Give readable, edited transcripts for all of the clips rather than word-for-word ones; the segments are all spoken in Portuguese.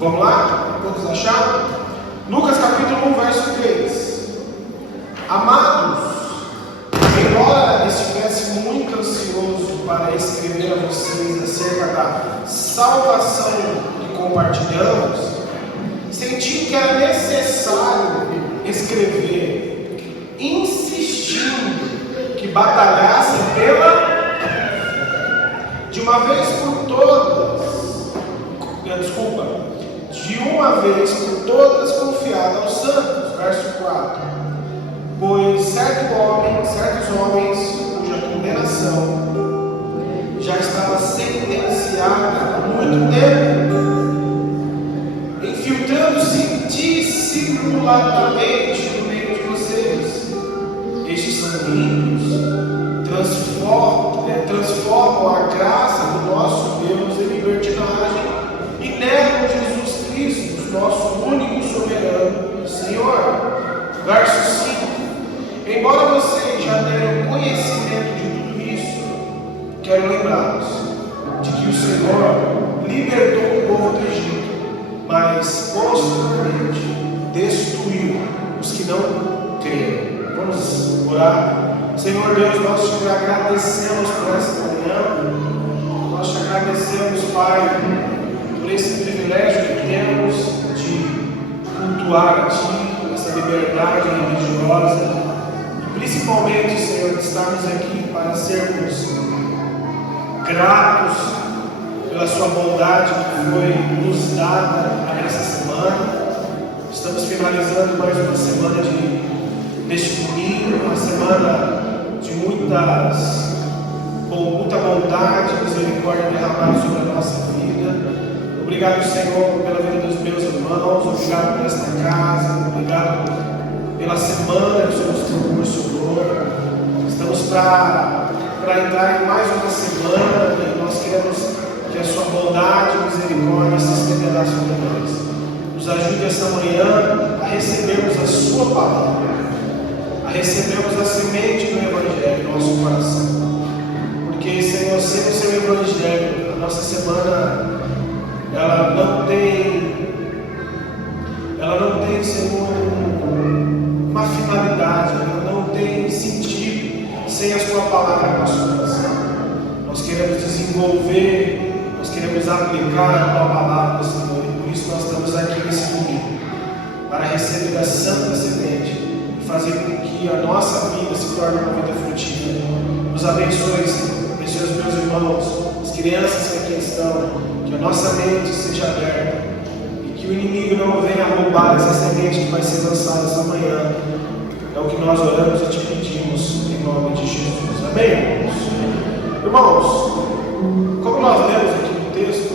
Vamos lá? Todos acharam? Lucas capítulo 1, verso 3. Amados, embora estivesse muito ansioso para escrever a vocês acerca da salvação que compartilhamos, senti que era necessário escrever, insistindo que batalhassem de uma vez por todas confiada aos santos. Verso 4. Pois certos homens, cuja condenação já estava sentenciada há muito tempo, infiltrando-se dissimuladamente no meio de vocês. Estes são ímpios, transformam a graça do nosso Deus em libertinagem e negam Jesus Cristo, nosso único soberano Senhor. Verso 5. Embora vocês já tenham conhecimento de tudo isso, quero lembrá-los de que o Senhor libertou o povo do Egito, mas posteriormente destruiu os que não creram. Vamos orar. Senhor Deus, nós te agradecemos por essa manhã. Nós te agradecemos, Pai, por esse privilégio que temos de cultuar a Ti, essa liberdade religiosa. Principalmente, Senhor, que estamos aqui para sermos gratos pela Sua bondade que foi nos dada nessa semana. Estamos finalizando mais uma semana deste domingo, uma semana de muita bondade, misericórdia derramada sobre a nossa vida. Obrigado, Senhor, pela vida dos meus irmãos. Obrigado por esta casa. Obrigado pela semana que o Senhor nos proporcionou. Estamos para entrar em mais uma semana e nós queremos que a Sua bondade e misericórdia se estenderá sobre nós. Nos ajude essa manhã a recebermos a Sua palavra, a recebermos a semente do Evangelho em nosso coração. Porque, Senhor, sem o Seu Evangelho, a nossa semana ela não tem, Senhor, uma finalidade, ela não tem sentido sem a Sua palavra em nosso coração. Nós queremos desenvolver, nós queremos aplicar a Tua palavra, Senhor, e por isso nós estamos aqui nesse domingo, para receber a santa semente e fazer com que a nossa vida se torne uma vida frutífera. Nos abençoe, Senhor, abençoe os meus irmãos, as crianças que aqui estão, que a nossa mente seja aberta e que o inimigo não venha roubar essa semente que vai ser lançada essa manhã. É o que nós oramos e te pedimos em nome de Jesus. Amém, irmãos? Irmãos, como nós lemos aqui no texto,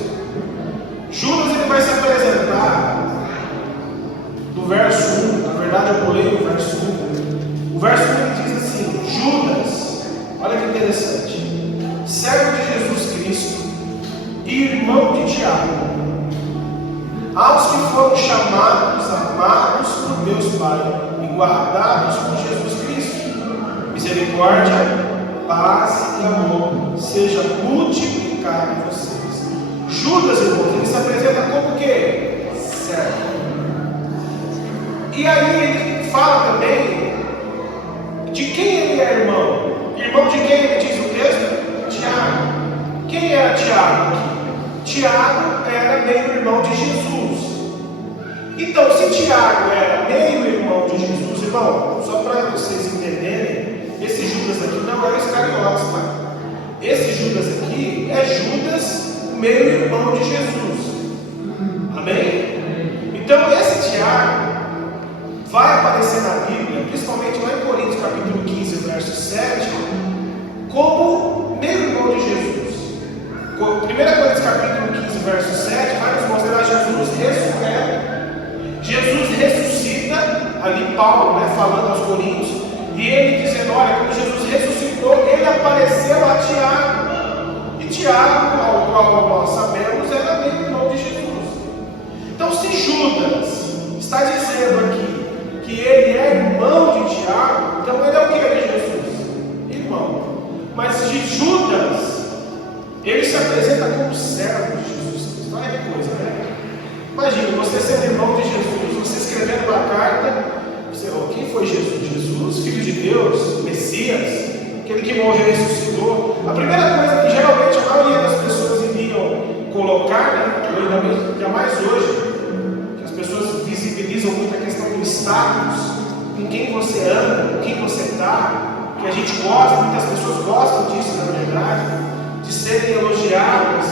Judas ele vai se apresentar no verso 1. Na verdade eu pulei no verso 1. O verso 1 diz assim: Judas, olha que interessante, servo de Jesus Cristo e irmão de Tiago, aos que foram chamados, amados por Deus Pai e guardados por Jesus Cristo, misericórdia, paz e amor seja multiplicado em vocês. Judas, irmãos, ele se apresenta como que? Servo. E aí ele fala também de quem ele é irmão. Irmão de quem ele diz o texto? Tiago. Quem era Tiago aqui? Tiago era meio-irmão de Jesus. Então, se Tiago era meio-irmão de Jesus, irmão, só para vocês entenderem, esse Judas aqui não é Iscariotes, tá? Esse Judas aqui é Judas, meio-irmão de Jesus. Amém? Então, esse Tiago vai aparecer na Bíblia, principalmente lá em Coríntios capítulo 15, verso 7, como meio-irmão de Jesus. 1 Coríntios capítulo 15, verso 7 vai nos mostrar Jesus ressurreto. Jesus ressuscita, ali Paulo, falando aos Coríntios, e ele dizendo: olha, quando Jesus ressuscitou, ele apareceu a Tiago. E Tiago, ao qual nós sabemos, era meio-irmão de Jesus. Então, se Judas está dizendo aqui que ele é irmão de Tiago, então ele é o que de Jesus? Irmão. Mas de Judas, ele se apresenta como servo de Jesus Cristo. Olha que coisa, né? Imagina, você sendo irmão de Jesus, você escrevendo uma carta, você, quem foi Jesus? Jesus, Filho de Deus, Messias, aquele que morreu e ressuscitou. A primeira coisa que geralmente a maioria das pessoas iriam colocar, né, ainda mais hoje, que as pessoas visibilizam muito a questão do status, em quem você anda, com quem você está, que a gente gosta, muitas pessoas gostam disso, na verdade, de serem elogiadas,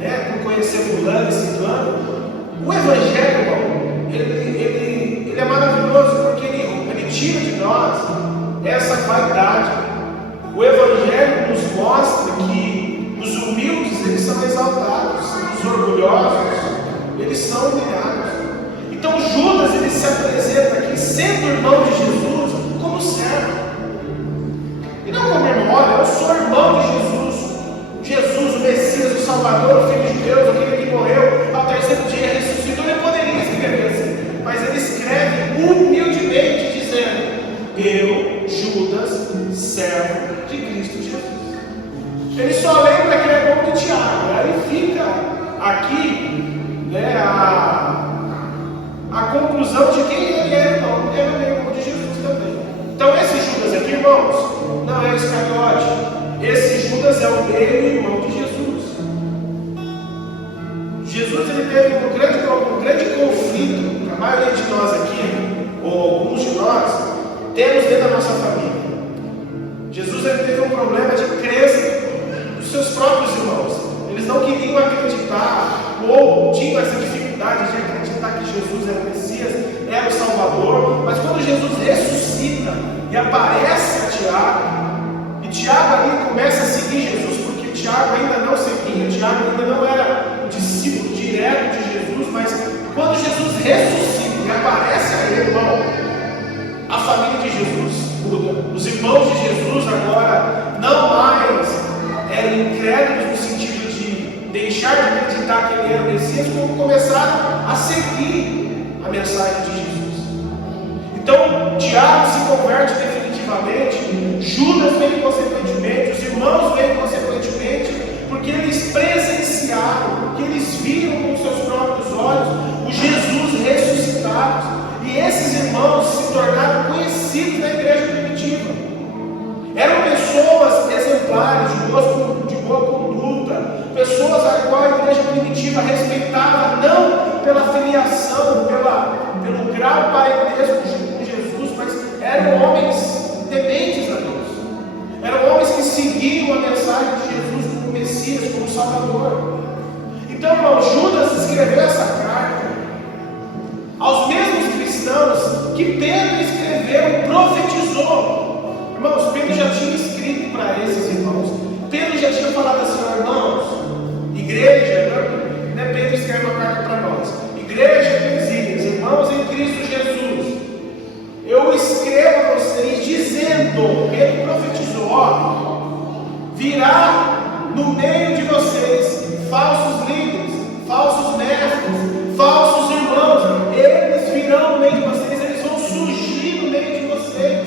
né, por conhecer fulano e ciclano. O Evangelho, irmão, ele é maravilhoso porque ele tira de nós essa vaidade. O Evangelho nos mostra que os humildes, eles são exaltados, os orgulhosos, eles são humilhados. Então Judas, ele se apresenta aqui, sendo irmão de Jesus, como servo. E não como irmão, olha, eu sou irmão de Jesus. Jesus, o Messias, o Salvador, o Filho de Deus, aquele que morreu ao terceiro dia, ressuscitou. Ele poderia escrever assim, mas ele escreve humildemente, dizendo: eu, Judas, servo de Cristo Jesus. Ele só lembra que é irmão de Tiago. Aí fica aqui, né, a conclusão de quem ele é, irmão. Ele é irmão de Jesus também. Então esse Judas aqui, irmãos, não é Iscariote. Esse Judas é o meio-irmão de Jesus. Jesus, ele teve um grande conflito. A maioria de nós aqui, ou alguns de nós, temos dentro da nossa família. Jesus, ele teve um problema de crença dos seus próprios irmãos. Eles não queriam acreditar, ou tinham essa dificuldade de acreditar que Jesus era o Messias, era o Salvador. Mas quando Jesus ressuscita e aparece a Tiago, e Tiago ali começa a seguir Jesus, porque Tiago ainda não seguia, Tiago ainda não era um discípulo direto de Jesus, mas quando Jesus ressuscita e aparece a ele, irmão, a família de Jesus muda. Os irmãos de Jesus agora não mais eram incrédulos no sentido de deixar de acreditar que ele era o Messias, como começaram a seguir a mensagem de Jesus. Então Tiago se converte definitivamente, Judas vem consequentemente, os irmãos vêm consequentemente, porque eles presenciaram, porque eles viram com seus próprios olhos o Jesus ressuscitado. E esses irmãos se tornaram conhecidos na igreja primitiva. Eram pessoas exemplares, de boa conduta, pessoas a qual a igreja primitiva respeitava, não pela filiação, pelo grau parentesco com Jesus, mas eram homens tementes a Deus. Eram homens que seguiam a mensagem de Jesus como Messias, como Salvador. Então, irmão, Judas escreveu essa carta aos mesmos cristãos que Pedro escreveu e profetizou. Irmãos, Pedro já tinha escrito para esses irmãos. Pedro já tinha falado assim: irmãos, igreja, né? Pedro escreve uma carta para nós. Igreja de Exílias, irmãos em Cristo Jesus, eu escrevo a vocês dizendo, Pedro profetizou, virá no meio de vocês falsos líderes, falsos mestres, falsos irmãos. Eles virão no meio de vocês, eles vão surgir no meio de vocês.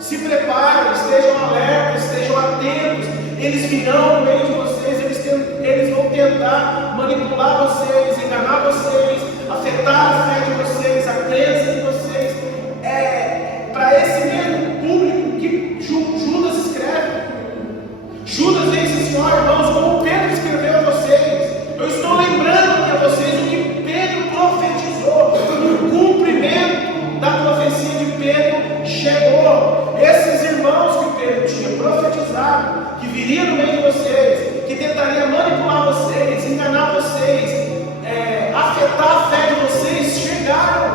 Se preparem, estejam alertas, estejam atentos. Eles virão no meio de vocês, eles vão tentar manipular vocês, enganar vocês, afetar a fé de vocês, a crença de vocês. Para esse mesmo público que Judas escreve. Judas diz assim: irmãos, como Pedro escreveu a vocês, eu estou lembrando a vocês o que Pedro profetizou. O cumprimento da profecia de Pedro chegou. Esses irmãos que Pedro tinha profetizado, que viria no meio de vocês, que tentaria manipular vocês, enganar vocês, afetar a fé de vocês, chegaram.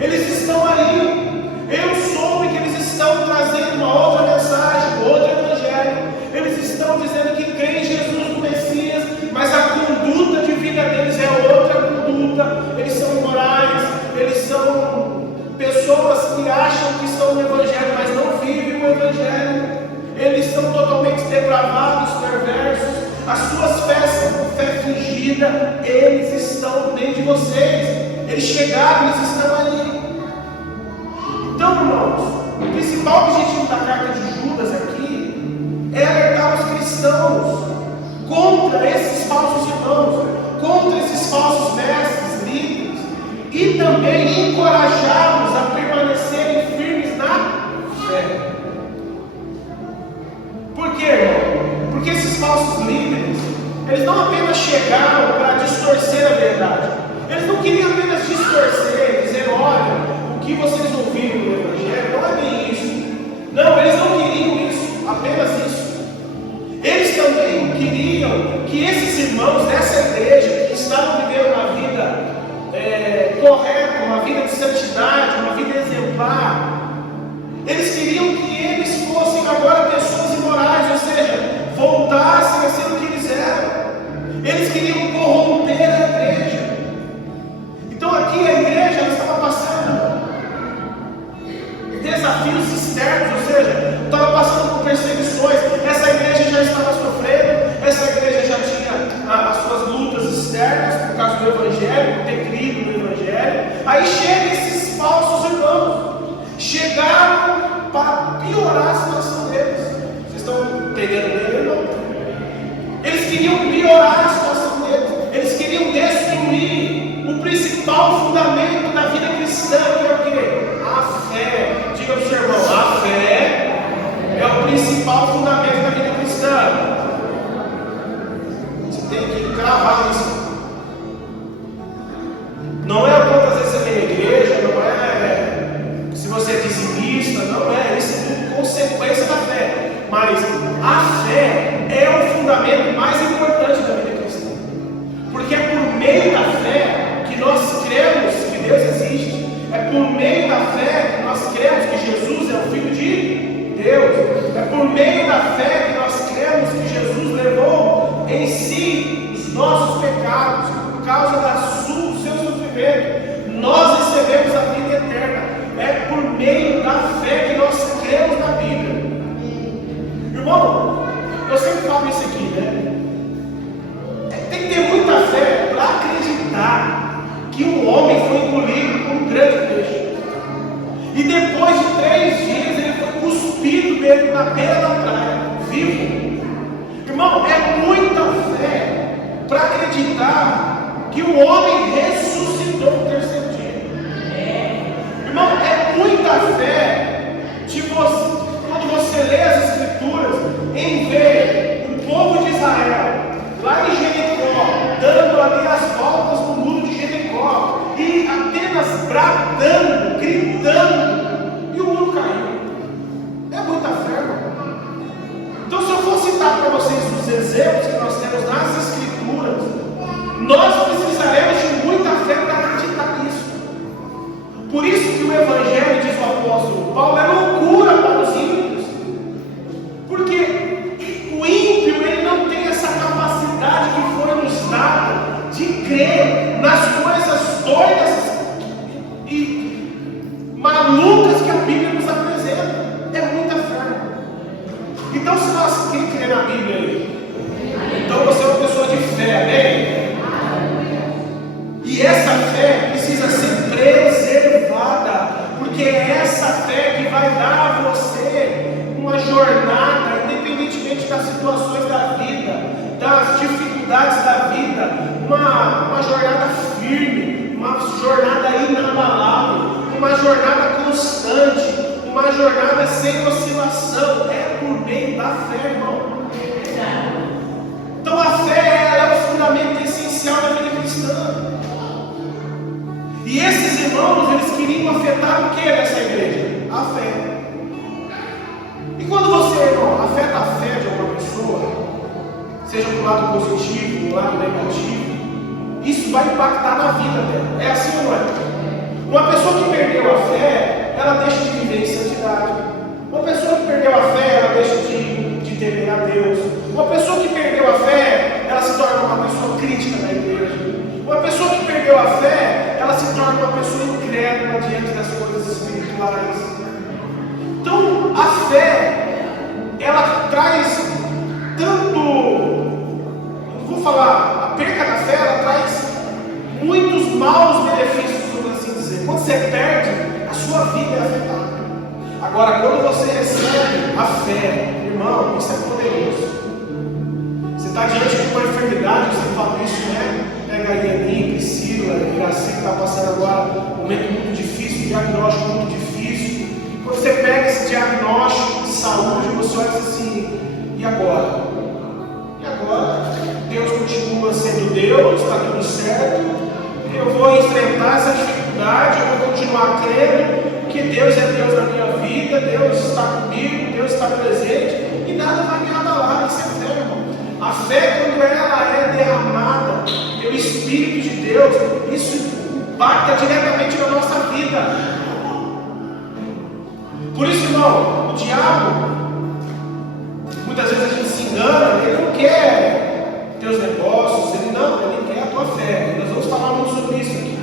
Eles estão aí. Eu soube que eles estão trazendo uma outra mensagem, outro evangelho. Eles estão dizendo que creem em Jesus o Messias, mas a conduta de vida deles é outra conduta. Eles são imorais, eles são pessoas que acham que estão no evangelho, mas não vivem o evangelho. Eles são totalmente depravados, perversos. As suas fés são fé fingida. Eles estão no meio de vocês. Eles chegaram, eles estão ali. Então, irmãos, o principal objetivo da carta de Judas aqui é alertar os cristãos contra esses falsos irmãos, contra esses falsos mestres, e também encorajá-los a permanecerem firmes na fé. Por quê, irmão? Porque esses falsos líderes, eles não apenas chegaram para distorcer a verdade, eles não queriam apenas distorcer, dizer, olha, o que vocês ouviram no Evangelho não é bem isso. Não, eles não queriam isso, apenas isso. Eles também queriam que esses irmãos dessa igreja, que estavam vivendo uma vida correta, uma vida de santidade, uma vida exemplar, eles queriam que eles fossem agora pessoas imorais, ou seja, voltassem a ser o que eles eram. Eles queriam corromper a igreja. Então aqui a igreja ela estava passando desafios externos, ou seja, estava passando por perseguições. Essa igreja já estava sofrendo, essa igreja já tinha as suas lutas externas por causa do Evangelho, por ter crido no Evangelho. Aí chegam esses falsos irmãos, chegaram para piorar a situação deles. Vocês estão entendendo bem, irmão? Eles queriam piorar a situação deles, eles queriam destruir o principal fundamento da vida cristã, que é o quê? A fé. Diga para o seu irmão, a fé é o principal fundamento da vida cristã. Você tem que cravar isso. Não é quantas vezes você vem à igreja, não é se você é dizimista, não é. Isso é tudo consequência da fé. Mas a fé é o fundamento mais importante da vida cristã. Porque é por meio da fé que nós cremos que Deus existe. É por meio da fé que nós cremos que Jesus é o Filho de Deus. É por meio da fé que nós cremos que Jesus levou em si os nossos pecados, por causa do seu sofrimento. Nós recebemos a vida eterna. É por meio da fé que nós cremos na Bíblia. Irmão, eu sempre falo isso aqui, né? Tem que ter muita fé para acreditar que um homem foi engolido por um grande peixe. E depois de 3 dias ele foi cuspido mesmo na beira da praia, vivo. Irmão, é muita fé para acreditar que o homem ressuscitou no 3º dia. Irmão, é muita fé de você, quando você lê as Escrituras, em ver o povo de Israel lá em Jericó, dando ali as voltas no muro de Jericó, e apenas bradando, gritando, e o muro caiu. É muita fé, irmão. Então, se eu for citar para vocês os exemplos que nós temos nas Escrituras, nós precisaremos de muita fé para acreditar nisso. Por isso que o Evangelho, diz o apóstolo Paulo, é loucura para os ímpios. Porque o ímpio ele não tem essa capacidade que foi nos dada de crer nas coisas doidas e malucas que a Bíblia nos apresenta. É muita fé. Então, se nós quem crê na Bíblia aí, então você é uma pessoa de fé, amém? E essa fé precisa ser preservada, porque é essa fé que vai dar a você uma jornada, independentemente das situações da vida, das dificuldades da vida, uma jornada firme, uma jornada inabalável, uma jornada constante, uma jornada sem oscilação. É por meio da fé, irmão. Então a fé ela é o fundamento essencial da vida cristã. E esses irmãos, eles queriam afetar o que nessa igreja? A fé. E quando você, irmão, afeta a fé de uma pessoa, seja do lado positivo, do lado negativo, isso vai impactar na vida dela. É assim ou não é? Uma pessoa que perdeu a fé, ela deixa de viver em santidade. Uma pessoa que perdeu a fé, ela deixa de temer a Deus. Uma pessoa que perdeu a fé, ela se torna uma pessoa crítica na igreja. Uma pessoa que perdeu a fé, ela se torna uma pessoa incrédula diante das coisas espirituais. Então, a fé, ela traz tanto, vou falar, a perca da fé, ela traz muitos maus benefícios, vamos assim dizer. Quando você perde, a sua vida é afetada. Agora, quando você recebe a fé, irmão, isso é poderoso. Você está diante de uma enfermidade, você fala, isso pega aí a mim, Priscila, Iraci está passando agora um momento muito difícil, um diagnóstico muito difícil. Quando você pega esse diagnóstico de saúde, você olha assim, e agora? E agora? Deus continua sendo Deus, está tudo certo. Eu vou enfrentar essa dificuldade, eu vou continuar crendo que Deus é Deus na minha vida, Deus está comigo, Deus está presente, e nada vai me abalar. Isso é fé, irmão. A fé, quando ela é derramada pelo Espírito de Deus, isso impacta diretamente na nossa vida. Por isso, irmão, o diabo, muitas vezes a gente se engana, ele não quer teus negócios, ele quer a tua fé. E nós vamos falar muito sobre isso aqui.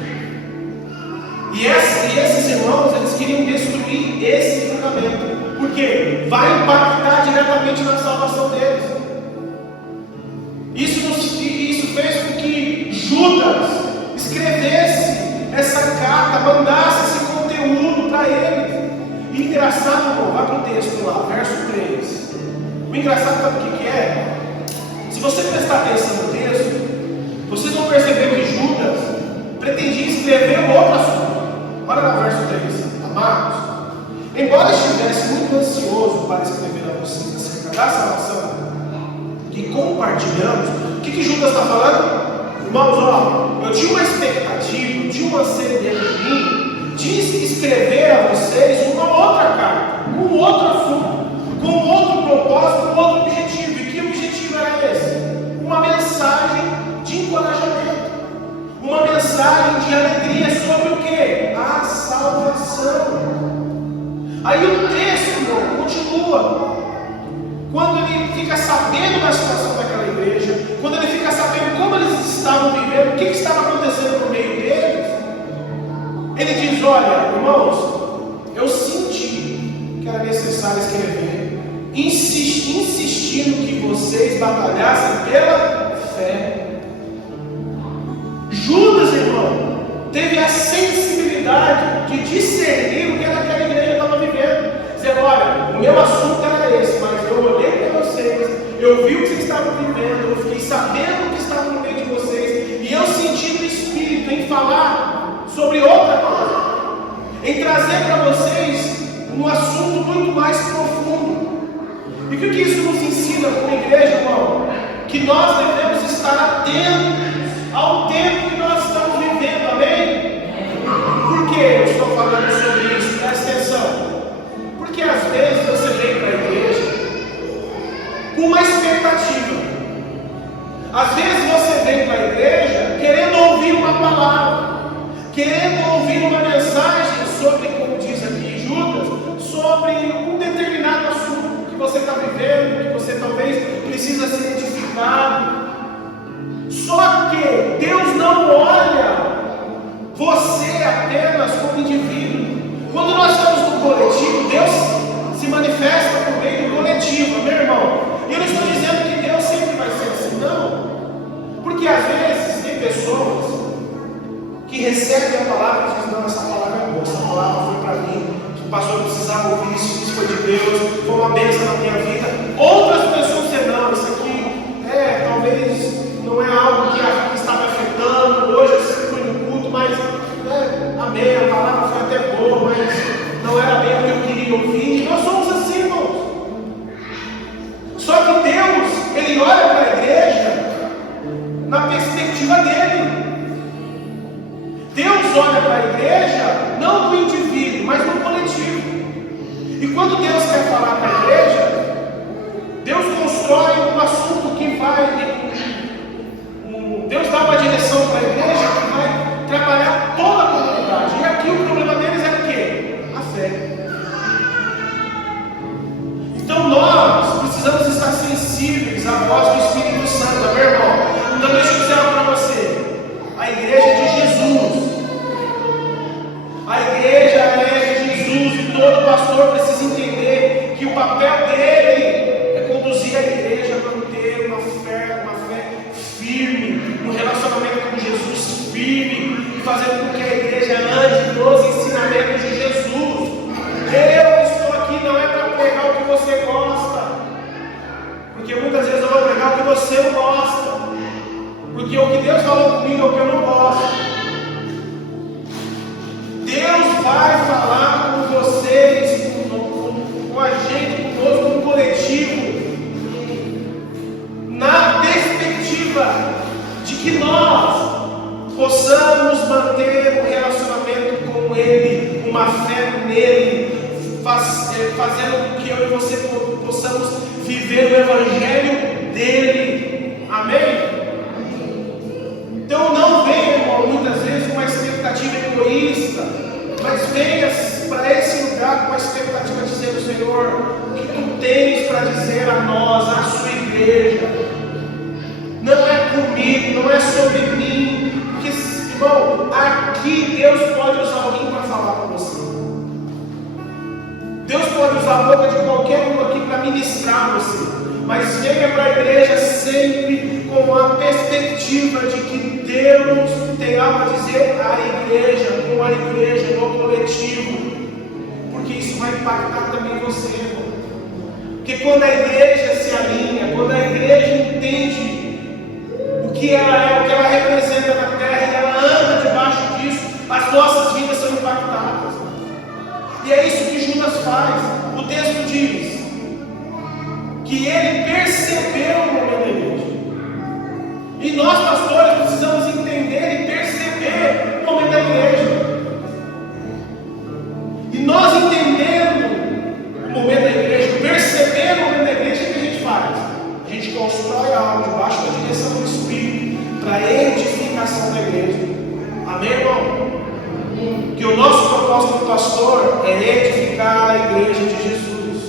E esses irmãos, eles queriam destruir esse fundamento, porque vai impactar diretamente na salvação deles. Isso fez com que Judas escrevesse essa carta, mandasse esse conteúdo para eles. E engraçado, irmão, vai para o texto lá, verso 3. O engraçado, sabe o que é? Se você prestar atenção no texto, vocês vão perceber que Judas pretendia escrever um outro assunto. Olha lá o verso 3. Amados, embora estivesse muito ansioso para escrever a vocês acerca da salvação que compartilhamos, o que Judas está falando? Irmãos, ó, eu tinha uma expectativa, eu tinha um anseio dentro de mim de escrever a vocês uma outra carta, com outro assunto, com outro propósito, com outro objetivo. E que objetivo era esse? Uma mensagem de encorajamento, uma mensagem de alegria sobre o que? A salvação. Aí o texto, irmão, continua. Quando ele fica sabendo da situação daquela igreja, quando ele fica sabendo como eles estavam vivendo, o que estava acontecendo no meio deles, ele diz: olha, irmãos, eu senti que era necessário escrever, insistindo que vocês batalhassem pela fé. Judas, irmão, teve a sensibilidade de discernir o que aquela igreja estava vivendo. Dizendo: olha, o meu assunto era esse, mas eu olhei para vocês, eu vi o que vocês estavam vivendo, eu fiquei sabendo o que estava no meio de vocês, e eu senti no Espírito em falar sobre outra coisa, em trazer para vocês um assunto muito mais profundo. E o que isso nos ensina como igreja, irmão? Que nós devemos estar atentos ao tempo que nós estamos vivendo, amém? Por que eu estou falando sobre isso? Presta atenção. Porque às vezes você vem para a igreja com uma expectativa. Às vezes você vem para a igreja querendo ouvir uma palavra, querendo ouvir uma mensagem sobre, como diz aqui Judas, sobre um determinado assunto que você está vivendo, que você talvez precisa ser edificado. Só que Deus não olha você apenas como indivíduo. Quando nós estamos no coletivo, Deus se manifesta por meio do coletivo, meu irmão. E eu não estou dizendo que Deus sempre vai ser assim, não. Porque às vezes tem pessoas que recebem a palavra e dizem: não, essa palavra é boa, essa palavra foi para mim, que pastor, eu precisava ouvir isso foi de Deus, foi uma bênção na minha vida. Outras pessoas dizem: não, isso aqui talvez não é algo que está me afetando, hoje eu fui no culto, mas amém, a palavra foi até boa, mas não era bem o que eu queria ouvir. E nós somos assim, irmãos. Só que Deus, Ele olha para a igreja na perspectiva dele. Deus olha para a igreja não no indivíduo, mas no coletivo. E quando Deus quer falar para a igreja, Deus constrói um assunto que vai, Deus dá uma direção para a igreja que vai trabalhar toda a comunidade. E aqui o problema deles é o quê? A fé. Então nós precisamos estar sensíveis à voz do Espírito Santo, meu irmão. Então deixa eu dizer algo para você. A igreja é de Jesus. A igreja é de Jesus, e todo pastor precisa entender que o papel dele é conduzir a igreja a manter uma fé firme, um relacionamento com Jesus firme, e fazer com que a igreja ande nos ensinamentos de Jesus. Eu estou aqui não é para pregar o que você gosta, porque muitas vezes eu vou pregar o que você não gosta, porque o que Deus falou comigo é o que eu não gosto. expectativa de que nós possamos manter um relacionamento com Ele, uma fé nele, fazendo com que eu e você possamos viver o Evangelho dele. Amém? Então não venha, irmão, muitas vezes com uma expectativa egoísta, mas venha para esse lugar com uma expectativa dizendo: Senhor, o que tu tens para dizer a nós, a sua igreja? Não é comigo, não é sobre mim, porque, irmão, aqui Deus pode usar alguém para falar com você. Deus pode usar a boca de qualquer um aqui para ministrar você, mas venha para a igreja sempre com a perspectiva de que Deus tem algo a dizer à igreja, com a igreja, no coletivo, porque isso vai impactar também você, irmão. Porque quando a igreja se alinha, quando a igreja entende o que ela é, o que ela representa na terra, e ela anda debaixo disso, as nossas vidas são impactadas. E é isso que Judas faz. O texto diz que ele percebeu o momento da igreja. E nós, pastores, precisamos entender e perceber o momento da igreja. E nós entendendo o momento da igreja, percebendo o momento da igreja, o que a gente faz? A gente constrói algo debaixo da direção do Espírito para a edificação da igreja. Amém, irmão? Que o nosso propósito do pastor é edificar a igreja de Jesus.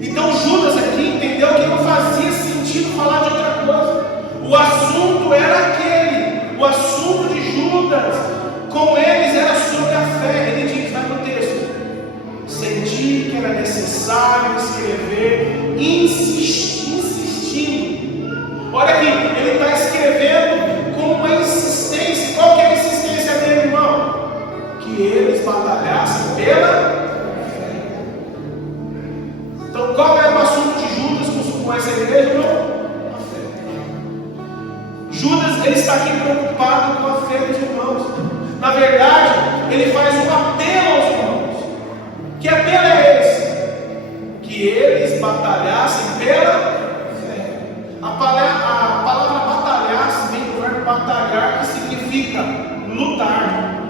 Então Judas aqui entendeu que não fazia sentido falar de outra coisa. O assunto era aquele. O assunto de Judas com eles era sobre a fé. Ele diz lá no texto: senti que era necessário escrever, insistindo. Olha aqui, ele está escrevendo com uma insistência. Qual que é a insistência dele, irmão? Que eles batalhassem pela fé. Então qual é o assunto de Judas com essa igreja, irmão? A fé. Judas, ele está aqui preocupado com a fé dos irmãos. Na verdade, ele faz um apelo aos irmãos. Que apelo é esse? Que eles batalhassem pela fé. A palavra batalhar vem do verbo batalhar, que significa lutar,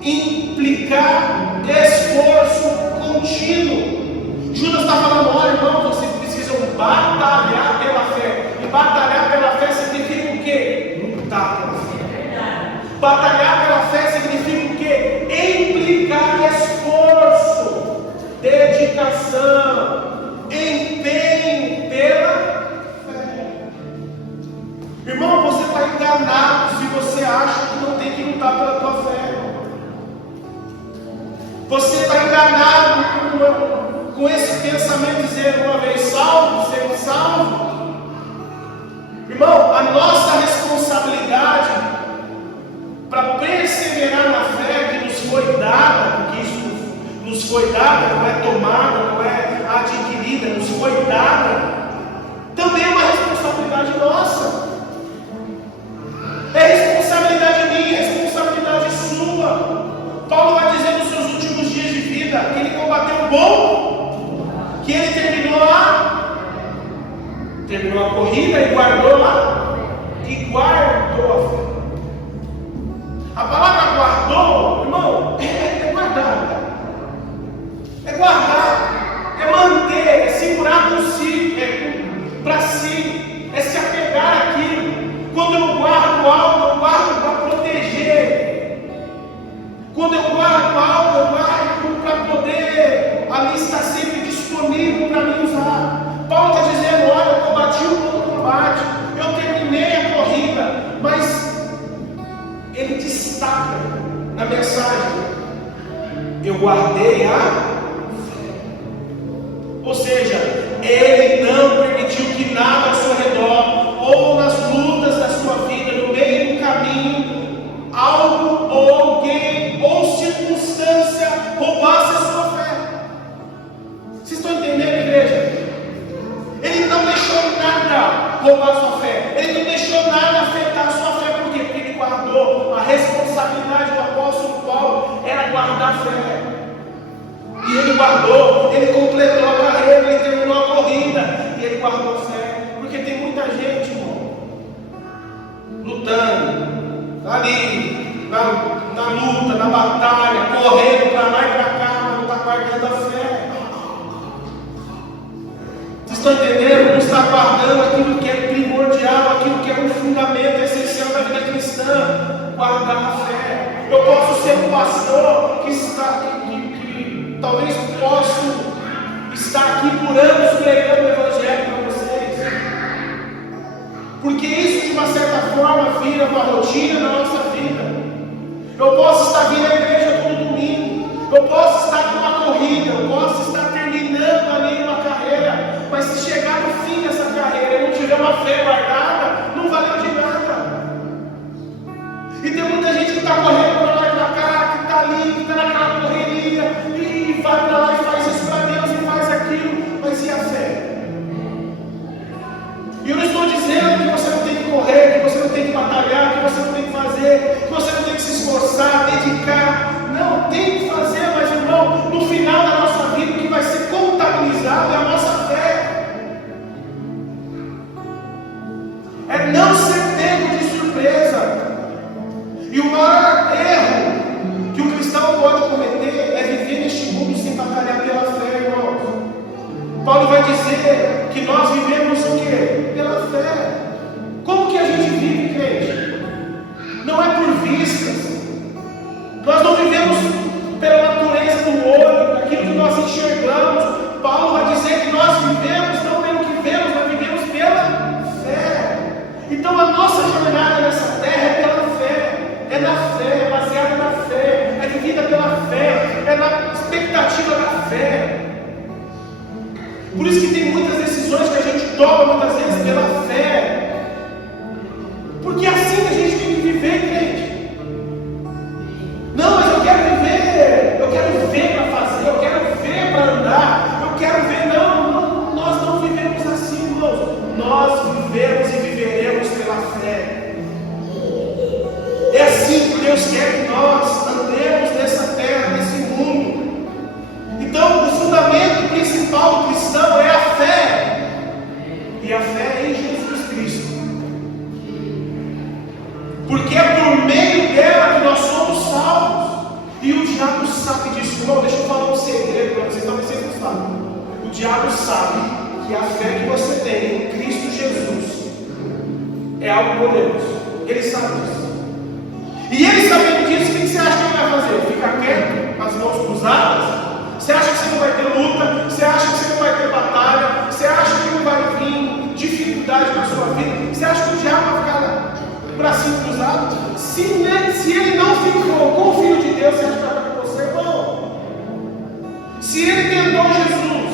implicar esforço contínuo. Judas está falando: olha, irmão, vocês precisam batalhar pela fé. E batalhar pela fé significa o quê? Lutar pela fé. Batalhar pela fé significa o quê? Implicar esforço, dedicação, empenho pela fé. Irmão, você está enganado se você acha que não tem que lutar pela tua fé. Você está enganado com esse pensamento, dizendo: uma vez salvo, sempre salvo. Irmão, a nossa responsabilidade para perseverar na fé que nos foi dada, porque isso nos foi dada, não é tomada, não é adquirida, nos foi dada, também é uma responsabilidade nossa. É responsabilidade minha, é responsabilidade sua. Paulo vai dizer nos seus últimos dias de vida que ele combateu o bom, que ele terminou a corrida e guardou a fé. A palavra guardou, irmão, é guardar. É guardar, é manter, é segurar para si, é se apegar àquilo. Quando eu guardo algo, eu guardo para proteger. Quando eu guardo algo, eu guardo para poder ali estar sempre disponível para me usar. Paulo está dizendo: olha, eu combati o bom combate, eu terminei a corrida, mas ele destaca na mensagem: eu guardei a fé. Ou seja, ele não permitiu que nada ao seu redor, ou nas lutas da sua vida, no meio do caminho, algo ou alguém ou circunstância roubasse a sua fé. Vocês estão entendendo, igreja? Ele não deixou nada roubar a sua fé. Ele não deixou nada afetar a sua fé. Por quê? Porque ele guardou. A responsabilidade do apóstolo Paulo era guardar a fé. E ele guardou. Ele completou a carreira. Ele terminou a corrida. E ele guardou a fé. Porque tem muita gente, irmão, lutando, ali, na luta, na batalha, correndo para lá e para cá, mas não está guardando a fé. Vocês estão entendendo? Não está guardando aquilo que é primordial, aquilo que é um fundamento essencial da vida cristã, guardar a fé. Eu posso ser um pastor que talvez possa estar aqui por anos pregando o Evangelho para vocês, porque isso de uma certa forma vira uma rotina na nossa vida. Eu posso estar vindo à igreja todo domingo, eu posso estar numa corrida, eu posso estar terminando ali uma carreira, mas se chegar no fim dessa carreira e não tiver uma fé guardada, não valeu de nada. E tem muita gente que está correndo para lá e para cá, que está ali, que está naquela correria, e vai para lá e faz isso para Deus e faz aquilo, mas e a fé? E eu não estou dizendo que você não tem que correr, que você não tem que batalhar, que você não tem que fazer, que você não tem que se esforçar, dedicar. Não, tem que fazer, mas irmão, no final da nossa vida o que vai ser contabilizado é a nossa fé. É não ser pego de surpresa. E o maior erro que o cristão pode cometer é viver neste mundo sem batalhar pela fé, irmãos. Paulo vai dizer que nós vivemos o quê? Pela fé. Como que a gente vive, crente? Não é por vistas. Nós não vivemos pela natureza do olho, daquilo que nós enxergamos. Paulo vai dizer que nós vivemos não pelo que vemos, mas vivemos pela fé. Então a nossa jornada nessa terra é pela fé. É na fé, é baseada na fé, é vivida pela fé, é na expectativa da fé. Por isso que tem muitas decisões que a gente toma muitas vezes pela fé. Porque é assim que a gente tem que viver, crente. Não, mas eu quero ver para fazer, eu quero ver para andar, eu quero ver, não, nós não vivemos assim, irmãos. Nós vivemos e viveremos pela fé. É assim que Deus quer que nós andemos nessa terra, nesse mundo. Então, o fundamento principal do cristão é a fé. E a fé é em Jesus Cristo. Porque é por meio dela que nós somos salvos. E o diabo sabe disso. Irmão, deixa eu falar um segredo para vocês, talvez vocês não sabem. O diabo sabe que a fé que você tem em Cristo Jesus é algo poderoso. Ele sabe disso. E ele sabendo disso, o que você acha que ele vai fazer? Ficar quieto, com as mãos cruzadas? Você acha que você não vai ter luta? Você acha que você não vai ter batalha? Você acha que não vai vir dificuldade na sua vida? Você acha que o diabo vai ficar bracinho cruzado? Se ele não ficou com o Filho de Deus, você acha que vai ficar com você, irmão? Se ele tentou Jesus,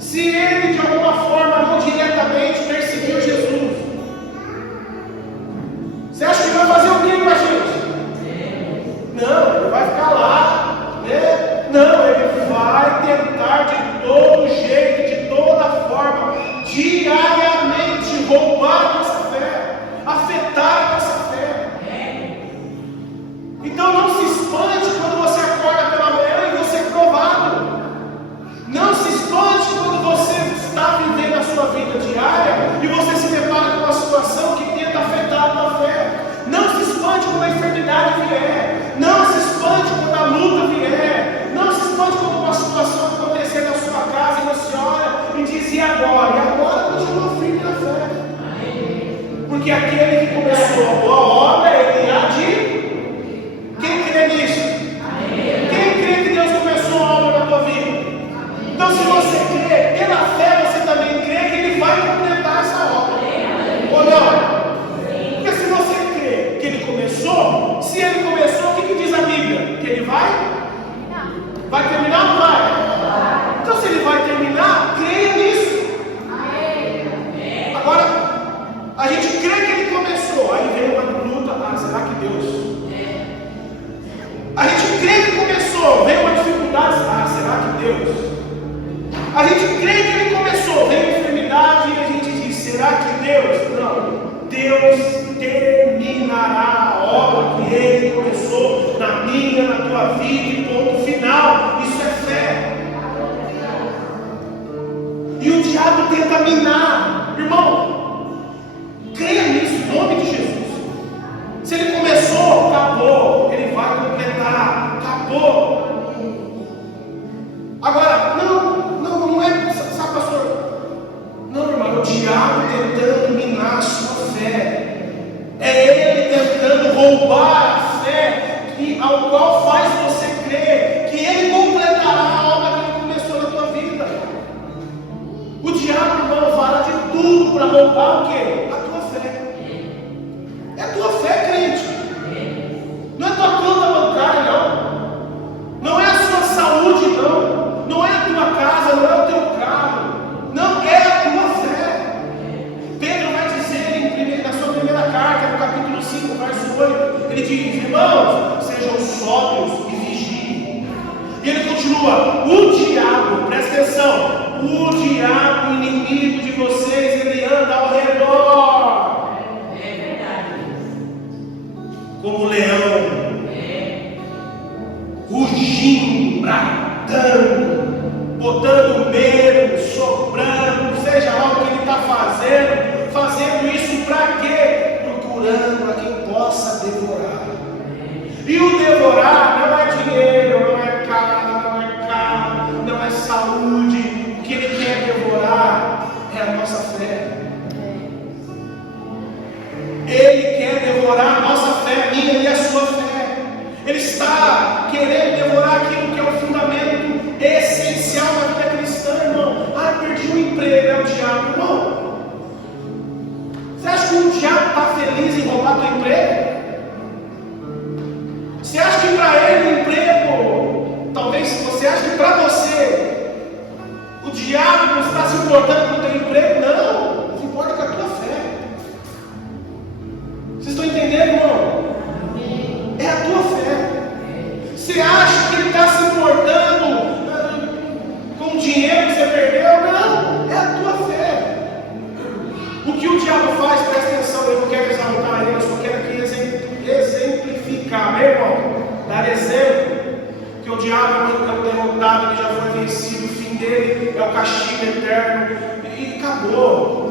se ele de alguma forma, não diretamente, perseguiu Jesus, você acha que vai fazer o que com a gente? Não, ele vai ficar lá, né? Não, ele vai tentar de todo jeito, de toda forma, diariamente roubar a nossa fé, afetar a nossa fé. Então não se espante quando você acorda pela manhã e você é provado. Não se espante quando você está vivendo a sua vida diária e você se depara com uma situação que tenta afetar a tua fé. Não se espante quando a enfermidade vier. Não se espante quando a luta vier. Não se espante quando uma situação acontecer na sua casa e você olha e diz: e agora? E agora continua firme na fé. Porque aquele que começou a boa obra, ele há de... Quem crê nisso? Quem crê que Deus começou a obra na tua vida? Então, se você crê, pela fé você também crê que Ele vai completar essa obra. Ou não? Porque se você crê que Ele começou, se Ele começou, o que diz a Bíblia? Que Ele vai? Vai terminar ou não vai? Então, se Ele vai terminar, creia nisso. Agora, a gente crê que Ele começou, aí vem uma luta. Ah, será que Deus? A gente crê que começou, vem uma dificuldade. Ah, será que Deus? A gente crê que Ele começou, vem uma enfermidade e a gente diz: será que Deus? Não. Deus terminará a obra que Ele começou na minha, na tua vida, e ponto final. Isso é fé. E o diabo tenta minar. Irmão, tentando minar a sua fé. É ele tentando roubar a fé ao qual faz você crer que ele completará a obra que ele começou na tua vida. O diabo, irmão, fará de tudo para roubar o quê? A tua fé. É a tua fé, crente. Não é a tua conta bancária, não. Não é a sua saúde, não. Não é a tua casa, não é o teu carro. Não é a tua fé. Pedro vai dizer na sua primeira carta, no capítulo 5, verso 8, ele diz: irmãos, sejam sóbrios e vigiem. E ele continua: o diabo, presta atenção, o diabo, inimigo de vocês, ele anda ao redor. É verdade. Como um leão. Rugindo, bradando, botando medo, soprando, seja lá o que ele está fazendo isso para quê? Procurando a quem possa devorar. E o devorar não é dinheiro, não é casa, não é carro, não é saúde. O que ele quer devorar é a nossa fé. Ele quer devorar a nossa fé, a minha e a sua fé. Ele está querendo devorar aquilo que é o fundamento essencial da vida cristã, irmão. Ah, perdi o emprego, é o diabo. Irmão, você acha que o diabo está feliz em roubar teu emprego? Você acha que para ele o emprego, talvez você acha que para você o diabo não está se importando com o teu emprego? Não, se importa com a tua fé. Vocês estão entendendo, irmão? É a tua fé. Você acha que ele está se importando com o dinheiro que você perdeu? Não, é a tua fé. O que o diabo faz, presta atenção, eu não quero exaltar ele, eu só quero aqui exemplificar, meu irmão, dar exemplo, que o diabo é um derrotado, ele já foi vencido, o fim dele é o castigo eterno, e acabou.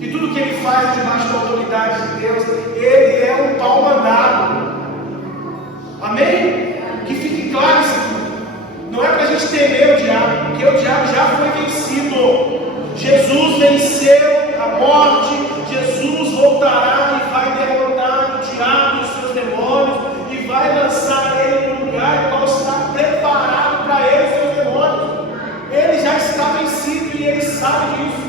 E tudo que ele faz debaixo da autoridade de Deus, ele é um pau mandado. Amém? Que fique claro isso. Não é para a gente temer o diabo, porque o diabo já foi vencido. Jesus venceu a morte. Jesus voltará e vai derrotar o diabo e os seus demônios e vai lançar ele no lugar qual está preparado para ele e seus demônios. Ele já está vencido e ele sabe disso.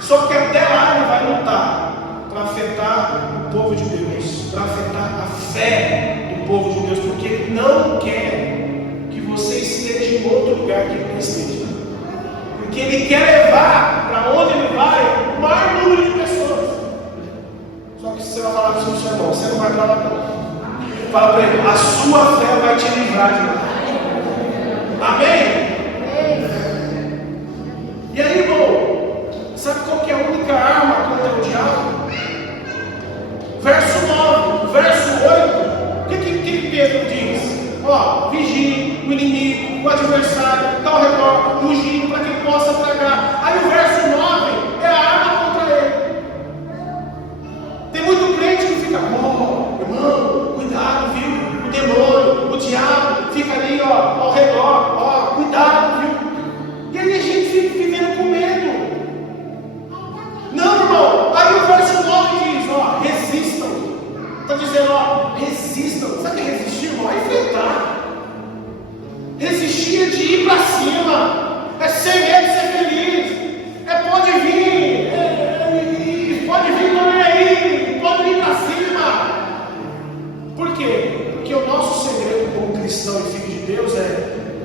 Só que até lá ele vai lutar para afetar o povo de Deus, para afetar a fé do povo de Deus, porque ele não quer que você esteja em outro lugar que ele não esteja. Porque ele quer levar para onde ele vai o maior número de pessoas. Só que você vai falar para o seu irmão, você não vai para lá não. Fala para ele, a sua fé vai te livrar de lá. Amém? E aí, irmão, sabe qual que é a única arma contra o diabo? Verso 9, verso 8, o que Pedro diz? Ó, vigie o inimigo, o adversário, está ao redor, rugindo para que ele possa tragar. Aí o verso 9 é a arma contra ele. Tem muito crente que fica, irmão, cuidado, viu? O demônio, o diabo, fica ali, ó, ao redor, cuidado, viu? E aí a gente fica vivendo com medo. Não, irmão, aí o verso 9 diz, resistam. Está dizendo, resistam. Sabe o que é resistir, irmão? É enfrentar. Resistir é de ir para cima. É ser medo, ser feliz. Pode vir. Pode vir, não é aí. Pode vir para cima. Por quê? Porque o nosso segredo como cristão e filho de Deus é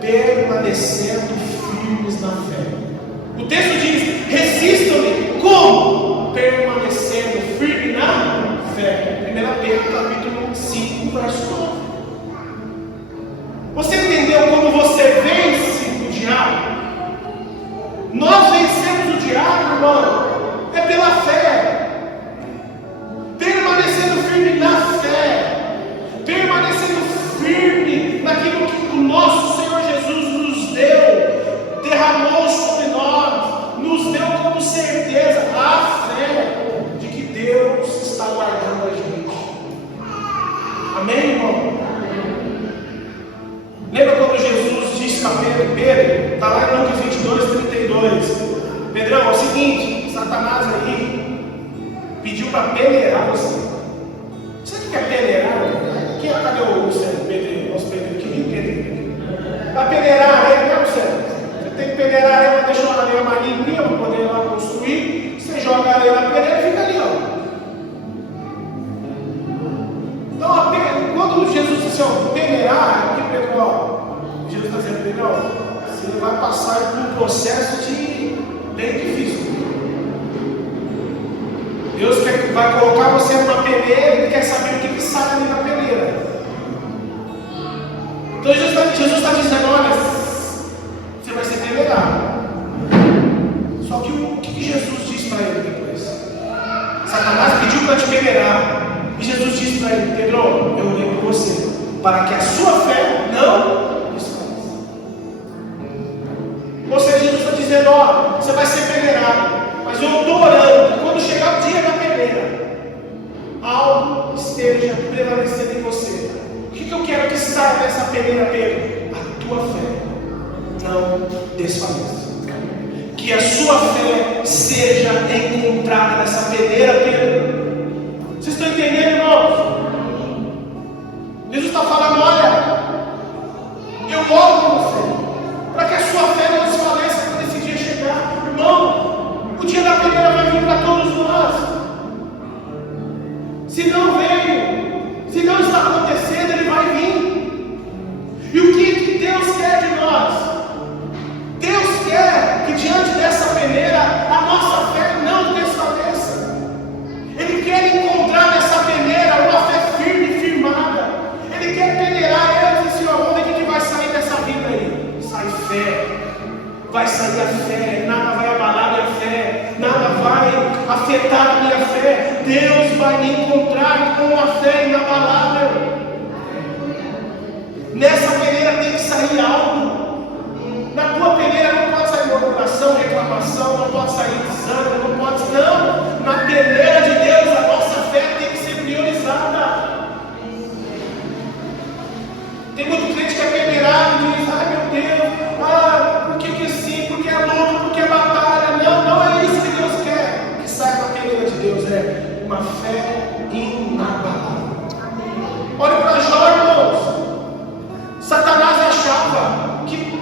permanecendo firmes na fé. O texto diz, resistam-lhe. Como? Permanecendo firme na fé. 1 Pedro capítulo 5, verso 9. Você entendeu como você vence o diabo? Nós vencemos o diabo, irmão, é pela fé. Permanecendo firme na fé. Permanecendo firme naquilo que o nosso Senhor Jesus nos deu, derramou sobre nós. Satanás aí pediu para peneirar você. Sabe o que é peneirar? Cadê o Luciano? Nosso pedreiro, que pedreiro? Para peneirar a areia, né, Luciano? Você tem que peneirar a areia, deixar uma areia mais limpinha para poder ir lá construir. Você joga a areia na peneira e fica ali, ó. Então, quando Jesus disse, ó, peneirar, que pegou, Jesus está dizendo, não, você vai passar por um processo bem difícil. Deus vai colocar você numa peneira, Ele quer saber o que sai ali na peneira. Então Jesus está dizendo, olha, você vai ser peneirado. Só que o que Jesus disse para ele depois? Satanás pediu para te peneirar. E Jesus disse para ele, Pedro, eu orei por você, para que a sua fé não desfaleça. Ou seja, Jesus está dizendo, ó, você vai ser peneirado, mas eu estou orando que quando chegar o dia da peneira, algo esteja prevalecendo em você. O que eu quero que saia dessa peneira, Pedro? A tua fé não desfaleça. Que a sua fé seja encontrada nessa peneira, Pedro. Vocês estão entendendo, irmãos? Jesus está falando, olha, eu oro por você, para que a sua fé não desfaleça quando esse dia chegar. Irmão, o dia da peneira vai vir para todos nós. Se não veio, se não está acontecendo, ele vai vir. E o que Deus quer de nós? Deus quer que diante dessa peneira a nossa fé não desfaleça. Ele quer encontrar nessa peneira uma fé firme e firmada. Ele quer peneirar eles e dizer, vamos ver o que vai sair dessa vida aí. Sai fé, vai sair a fé, nada vai abalar a minha fé, nada vai afetar a minha fé. Deus vai me encontrar com uma fé inabalável. Nessa peneira tem que sair algo. Na tua peneira não pode sair murmuração, reclamação, não pode sair desânimo, não pode, não. Na peneira de Deus a nossa fé tem que ser priorizada. Tem muito crente que é peneirado e diz, ai meu Deus, por que sim, porque é luta, porque é batalha. Não é isso que Deus quer. O que sai da peneira de Deus é uma fé inabalável. Olha para Jó, irmãos. Satanás achava que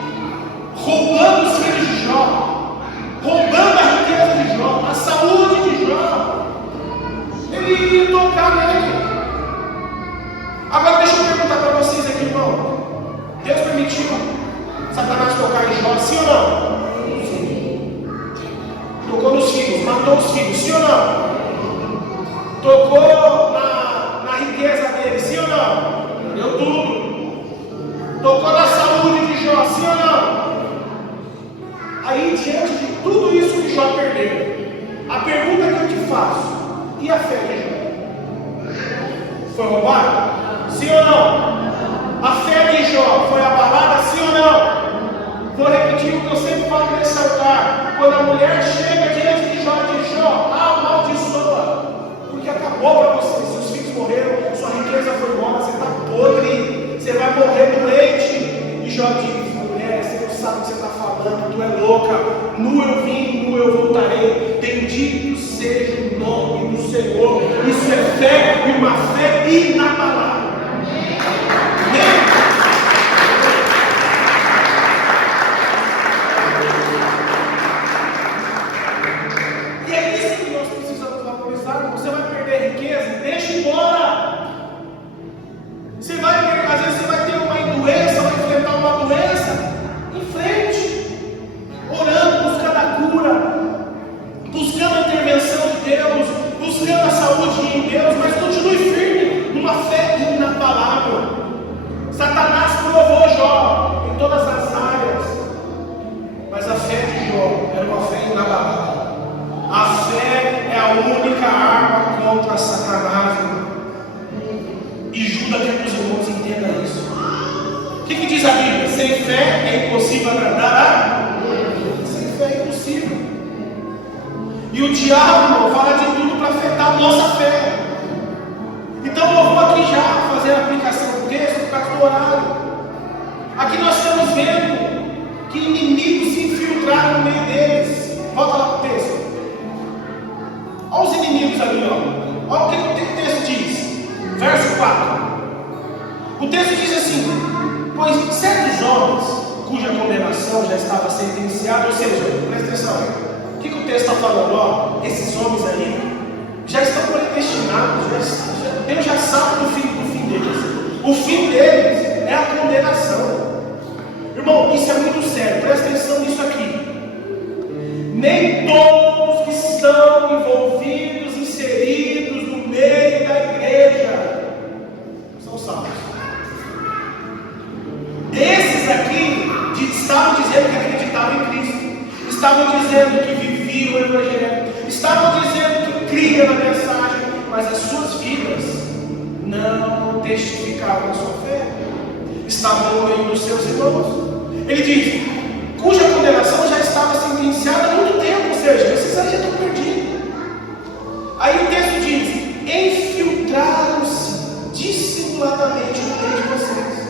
roubando os filhos de Jó, roubando a riqueza de Jó, a saúde de Jó, ele iria tocar nele. Agora deixa eu perguntar para vocês aqui, irmão. Deus permitiu Satanás tocar em Jó, sim ou não? Sim. Tocou nos filhos, matou os filhos, sim ou não? Tocou na riqueza dele, sim ou não? Deu tudo. Tocou na saúde de Jó, sim ou não? Aí, diante de tudo isso que Jó perdeu, a pergunta que eu te faço, e a fé de Jó? Foi roubada? Sim ou não? A fé de Jó foi abalada? Sim ou não? Vou repetir o que eu sempre falo nesse altar. Quando a mulher chega diante de Jó e diz, Jó, amaldiçoa, porque acabou para você, seus filhos morreram, sua riqueza foi embora, você está podre, você vai morrer doente. E Jó diz, mulher, você não sabe o que você está falando, tu é louca, nu eu vim, nu eu voltarei, bendito seja o nome do Senhor. Isso é fé, e uma fé inabalável. Amém? E é isso que nós precisamos valorizar. Você vai perder riqueza, deixa embora. Você vai perder, às vezes você vai ter uma doença, vai enfrentar uma doença, em frente, orando, buscando a cura, buscando a intervenção de Deus, buscando a saúde em Deus, mas continue firme, numa fé inabalável. Satanás provou Jó em todas as áreas, mas a fé de Jó era uma fé inabalável. A fé é a única arma contra Satanás. E Judas quer que os irmãos entendam isso. O que diz a Bíblia? Sem fé é impossível agradar a Deus. Sem fé é impossível. E o diabo, irmão, fala de tudo para afetar a nossa fé. Então eu vou aqui já fazer a aplicação do texto por causa do horário. Aqui nós estamos vendo que inimigos se infiltraram no meio deles. Volta lá para o texto. Olha os inimigos ali, ó. Olha o que o texto diz. Verso 4. O texto diz assim: pois certos homens, cuja condenação já estava sentenciada, ou seja, presta atenção, o que o texto está falando? Ó, esses homens aí já estão predestinados, Deus já sabe do fim deles. O fim deles é a condenação. Irmão, isso é muito sério, presta atenção nisso aqui. Nem todos que estão envolvidos, inseridos no meio da igreja são salvos. Esses aqui estavam dizendo que acreditavam em Cristo, estavam dizendo que viviam o Evangelho, estavam dizendo que criam na mensagem, mas as suas vidas não testificavam a sua fé, estavam no meio dos seus irmãos. Ele diz: cuja condenação já estava sentenciada há muito tempo, ou seja, esses aí já estão perdidos. Aí o texto diz: infiltraram-se dissimuladamente no meio de vocês.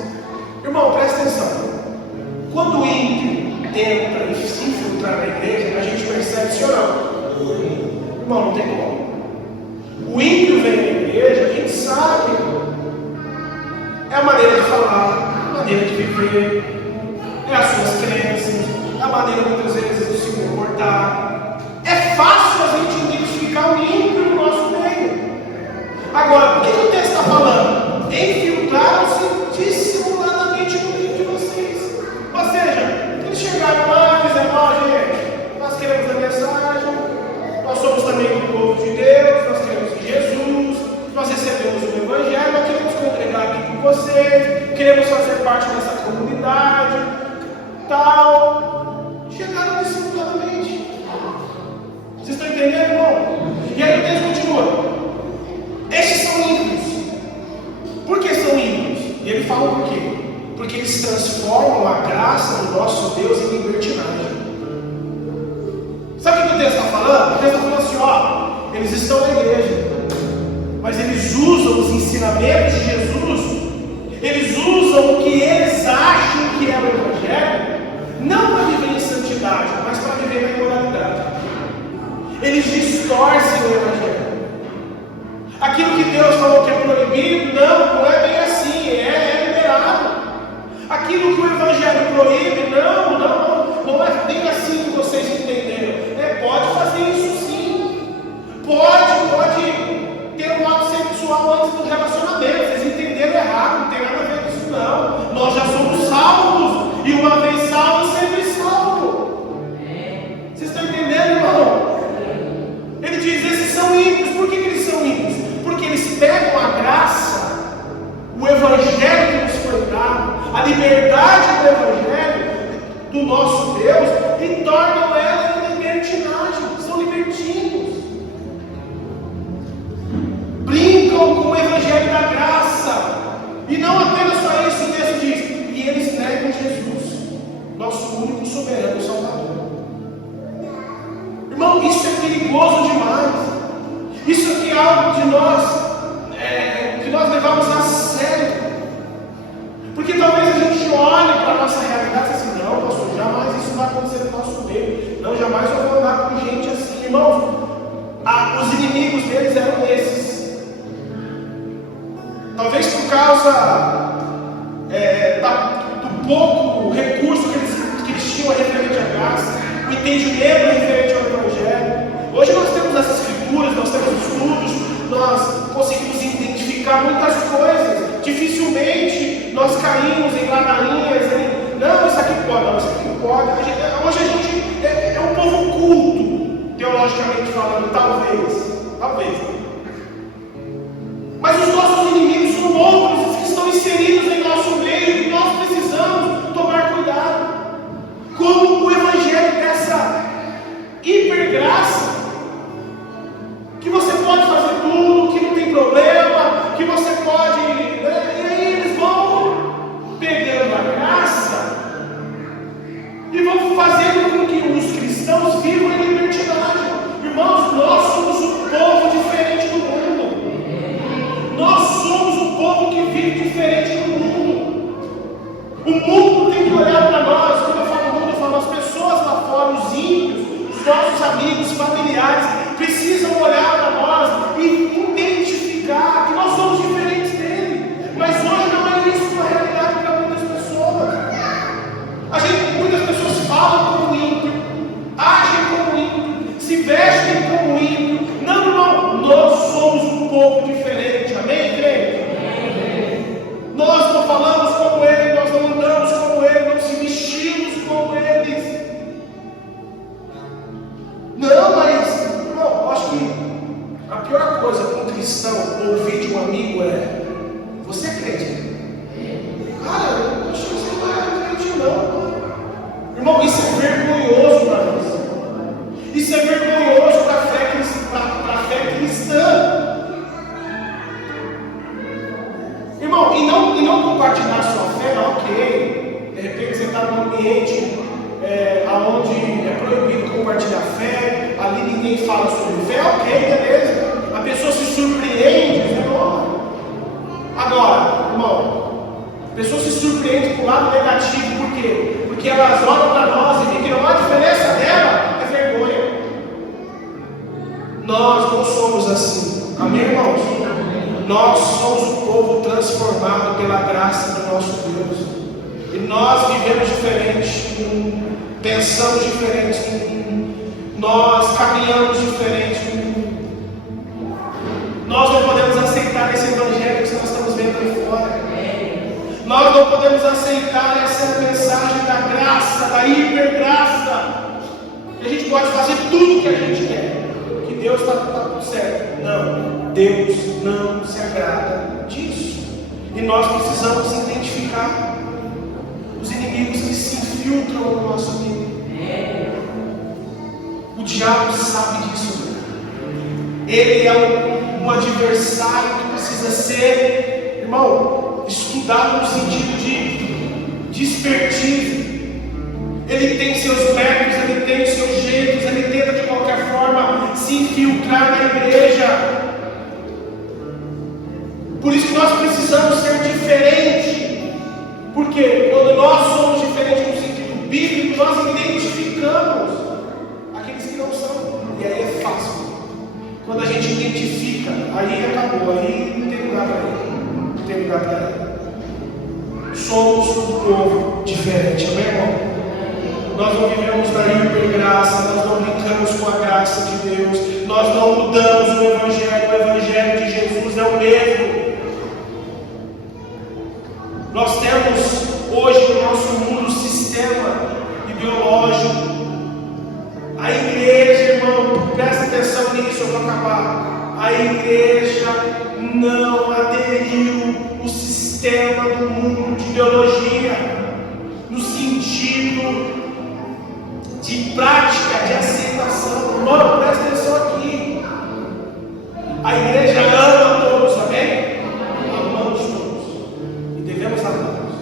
Irmão, presta atenção. Quando o ímpio tenta se infiltrar na igreja, a gente percebe, sim ou não? Irmão, não tem como. O ímpio vem na igreja, a gente sabe. É a maneira de falar, a maneira de viver, é as suas crenças, é a maneira muitas vezes de se comportar. É fácil a gente identificar o ímpio no nosso meio. Agora, o que o texto está falando? Infiltraram-se dissimuladamente no meio de vocês. Ou seja, eles chegaram lá e fizeram: ó, gente, nós queremos a mensagem, nós somos também do povo de Deus, nós queremos Jesus, nós recebemos o Evangelho, nós queremos congregar aqui com vocês, queremos fazer parte dessa comunidade, tal. Chegaram dissimuladamente. Vocês estão entendendo, irmão? E aí o texto continua: estes são ímpios. Por que são ímpios? E ele fala por quê? Porque eles transformam a graça do nosso Deus em libertinagem. Sabe o que o texto está falando? O texto está falando assim: ó, eles estão na igreja, mas eles usam os ensinamentos de Jesus, eles usam o que eles acham que é o Evangelho, não para viver em santidade, mas para viver na imoralidade. Eles distorcem o Evangelho. Aquilo que Deus falou que é proibido, não é bem assim, é liberado. Aquilo que o Evangelho proíbe, não é bem assim que vocês entenderam. Pode fazer isso sim. Pode ter um ato sexual antes do relacionamento. Vocês entenderam errado, não tem nada a ver com isso não. Nós já somos salvos, e uma vez salvo, sempre salvo. Vocês estão entendendo, irmão? Ele diz: esses são ímpios. Por que eles são ímpios? Porque eles pegam a graça, o Evangelho que nos foi dado, a liberdade do Evangelho do nosso Deus, e tornam ela em libertinagem. São libertinos. Brincam com o Evangelho da graça. E não apenas só isso, o texto diz: e eles negam Jesus, nosso único soberano Salvador. Irmão, isso é perigoso demais. Isso aqui é algo de nós que nós levamos a sério. Porque talvez a gente olhe para a nossa realidade e assim: não, pastor, jamais isso vai acontecer no nosso meio. Não, jamais eu vou andar com gente assim. Irmãos, os inimigos deles eram esses. Talvez por causa do pouco recurso que eles tinham referente à graça, o entendimento referente ao Evangelho. Hoje nós temos as escrituras, nós temos estudos, nós conseguimos identificar muitas coisas. Dificilmente nós caímos em ladainhas, não, isso aqui pode, não, isso aqui não pode. Hoje a gente é um povo culto, teologicamente falando, talvez. Mas os nossos inimigos são outros, que estão inseridos em nosso meio, e nós precisamos tomar cuidado. Como o Evangelho dessa hipergraça, que você pode fazer tudo, que não tem problema, que você pode, e aí eles vão pegando a graça e vão fazendo com que os cristãos vivam em libertinagem. Irmãos, nós somos um povo diferente do mundo. Nós somos um povo que vive diferente do mundo. O mundo tem que olhar para nós. Quando eu falo mundo, eu falo as pessoas lá fora, os ímpios, os nossos amigos, familiares, precisam olhar para A pior coisa para um cristão ouvir de um amigo é: você é crente? Cara, eu acho que você não é crente, não. Irmão, isso é vergonhoso para nós. Isso é vergonhoso para a fé cristã. Irmão, e não compartilhar a sua fé, ok. De repente você está num ambiente onde é proibido compartilhar fé, ali ninguém fala sobre fé, ok, beleza. A pessoa se surpreende, dizendo: agora, irmão, a pessoa se surpreende para o lado negativo, por quê? Porque elas olham para nós e veem que a diferença dela é vergonha. Nós não somos assim, amém, irmãos? Nós somos um povo transformado pela graça do nosso Deus. E nós vivemos diferente, pensamos diferente, nós caminhamos diferente. Nós não podemos aceitar esse evangelho que nós estamos vendo aí fora. Nós não podemos aceitar essa mensagem da graça, da hipergraça. Que a gente pode fazer tudo o que a gente quer. Que Deus está tudo certo. Não, Deus não se agrada disso. E nós precisamos identificar os inimigos que se infiltram no nosso meio. O diabo sabe disso. Ele é um adversário que precisa ser, irmão, estudado no sentido de expertise. Ele tem seus métodos, ele tem os seus jeitos, ele tenta de qualquer forma se infiltrar na igreja. Por isso que nós precisamos ser diferentes. Porque quando nós somos diferentes no sentido bíblico, nós identificamos aqueles que não são. E aí é fácil. Quando a gente identifica, aí acabou, aí não tem lugar para ele. Não tem lugar para ele. Somos um povo diferente, amém, irmão? Nós não vivemos na hipergraça, nós não brincamos com a graça de Deus, nós não mudamos o Evangelho de Jesus é o mesmo. Nós temos hoje no nosso mundo um sistema ideológico. A igreja, irmão, presta atenção nisso, eu vou acabar. A igreja não aderiu ao sistema do mundo de ideologia, no sentido de prática, de aceitação. Irmão, presta atenção aqui. A igreja ama todos, amém? Amamos todos. E devemos amá-los.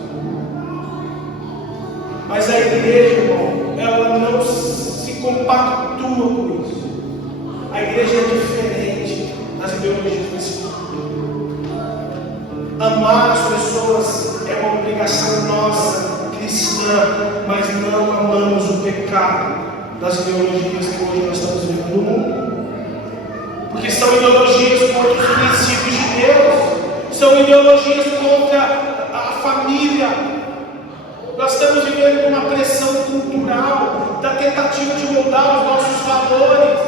Mas a igreja, irmão, ela não se compactua com isso. A igreja é diferente das ideologias desse mundo. Amar as pessoas é uma obrigação nossa, cristã, mas não amamos o pecado das ideologias que hoje nós estamos vivendo no mundo. Porque são ideologias contra os princípios de Deus, são ideologias contra a família. Nós estamos vivendo uma pressão cultural, da tentativa de mudar os nossos valores,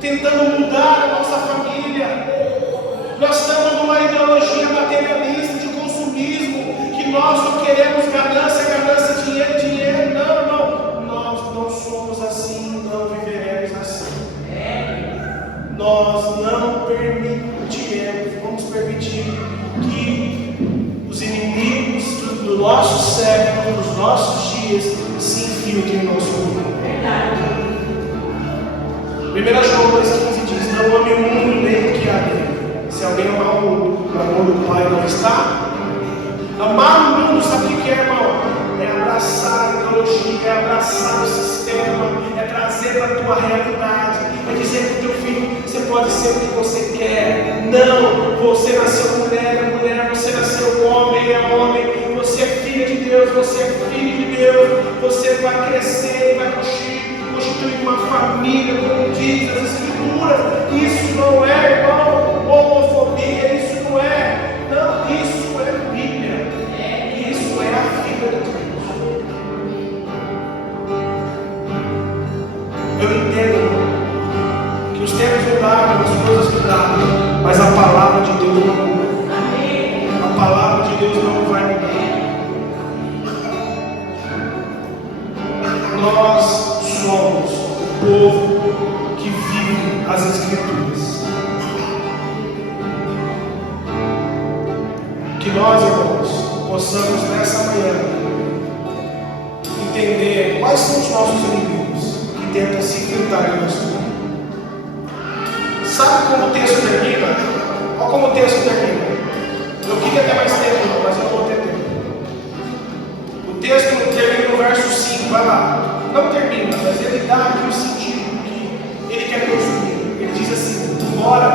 tentando mudar a nossa família. Nós estamos numa ideologia materialista de consumismo, que nós só queremos ganância, dinheiro, dinheiro. Não, nós não somos assim, não viveremos assim. Nós não vamos permitir que os inimigos do nosso século, dos nossos dias, se infiltrem no nosso mundo. 1 João 2,15 diz: não ame o mundo nem o que há nele. Se alguém amar o mundo, o amor do Pai não está. Amar o mundo, sabe o que é, irmão? É abraçar a ideologia, é abraçar o sistema, é trazer para a tua realidade, é dizer para o teu filho: você pode ser o que você quer. Não, você nasceu mulher, é mulher, você nasceu homem, é homem, você é filha de Deus, você é filho de Deus, você vai crescer e vai constituir uma família, como diz as Escrituras. Isso não é, irmão, homofobia, isso não é. Não, isso é Bíblia. Isso é a vida de Deus. Eu entendo que os tempos mudaram, as coisas mudaram, mas a palavra de Deus não muda. A palavra de Deus não vai mudar. Nós somos o povo que vive as Escrituras. nós, irmãos, possamos nessa manhã entender quais são os nossos inimigos que tentam se infiltrar em nosso mundo. Sabe como o texto termina? Olha como o texto termina. Eu queria ter mais tempo, mas eu não vou ter tempo. O texto termina no verso 5, vai lá. Não termina, mas ele dá aqui o sentido que ele quer construir. Ele diz assim: embora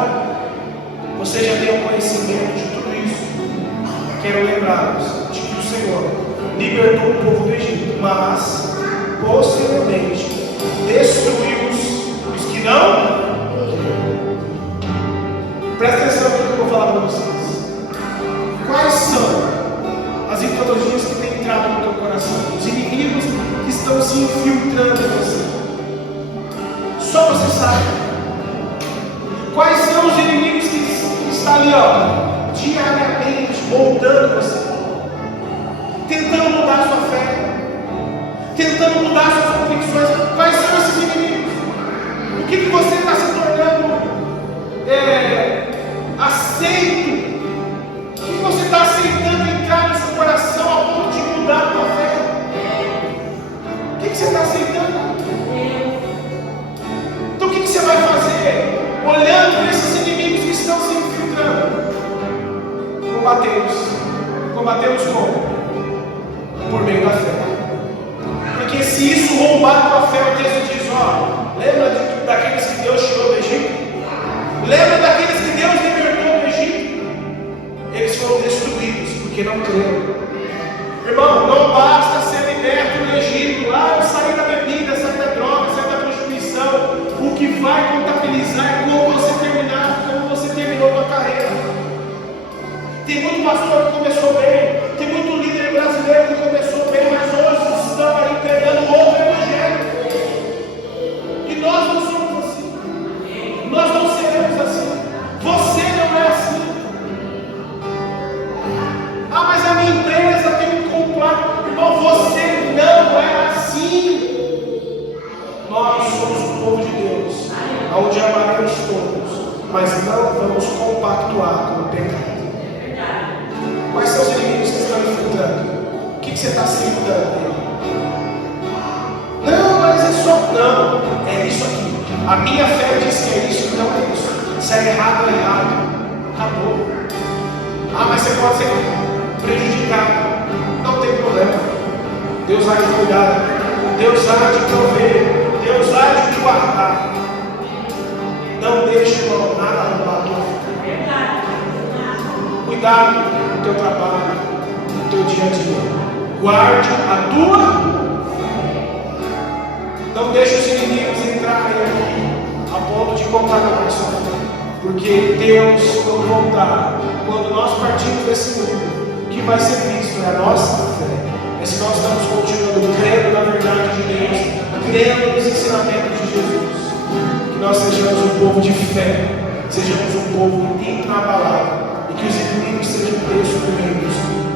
você já tenha conhecimento de tudo isso, quero lembrá-los de que o Senhor libertou o povo do Egito, mas posteriormente destruiu os que não. Presta atenção no que eu vou falar para vocês. Quais são as ideologias que têm entrado no teu coração? Os inimigos que estão se infiltrando em você. Só você sabe. Quais são os inimigos que estão ali, ó, diariamente moldando você, tentando mudar a sua fé, tentando mudar as suas convicções? Quais são esses inimigos? O que você está se tornando aceito? O que você está aceitando entrar no seu coração ao ponto de mudar a tua fé? O que você está aceitando? Então o que você vai fazer olhando para esses inimigos que estão se infiltrando? Combatê-los como? Por meio da fé. Porque se isso roubar a tua fé, o texto diz, ó, lembra daqueles que Deus tirou do Egito? Lembra daqueles que Deus libertou do Egito? Eles foram destruídos porque não creram. Irmão, não basta ser liberto do Egito, sair da bebida, sair da droga, sair da prostituição. O que vai contabilizar é como você terminar, como você terminou a tua carreira. Tem muito pastor que começou bem, tem muito líder brasileiro que começou bem, mas hoje estão aí pregando outro evangelho. E nós não somos assim. Nós não seremos assim. Você não é assim. Mas a minha empresa tem um complexo. Irmão, você não é assim. Nós somos o povo de Deus, onde amaremos todos, mas não vamos compactuar com o pecado. Quais são os inimigos que estão infiltrando? O que você está se infiltrando? Não, mas é só. Não, é isso aqui. A minha fé diz que é isso, não é isso. Se é errado, é errado. Acabou. Mas você pode ser prejudicado. Não tem problema. Deus há de cuidar. Deus há de prover. Deus há de te guardar. Não deixe nada roubar a tua fé. Cuidado no teu trabalho, no teu dia a dia. Guarde a tua. Não deixe os inimigos entrarem aqui a ponto de contaminar a sua fé. Porque Deus, quando voltar, quando nós partimos desse mundo, o que vai ser visto é a nossa fé. É se nós estamos continuando crendo na verdade de Deus, crendo nos ensinamentos de Jesus. Que nós sejamos um povo de fé, sejamos um povo inabalável. E que os inimigos sejam destruídos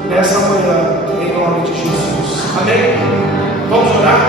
nessa manhã, em nome de Jesus. Amém? Vamos orar?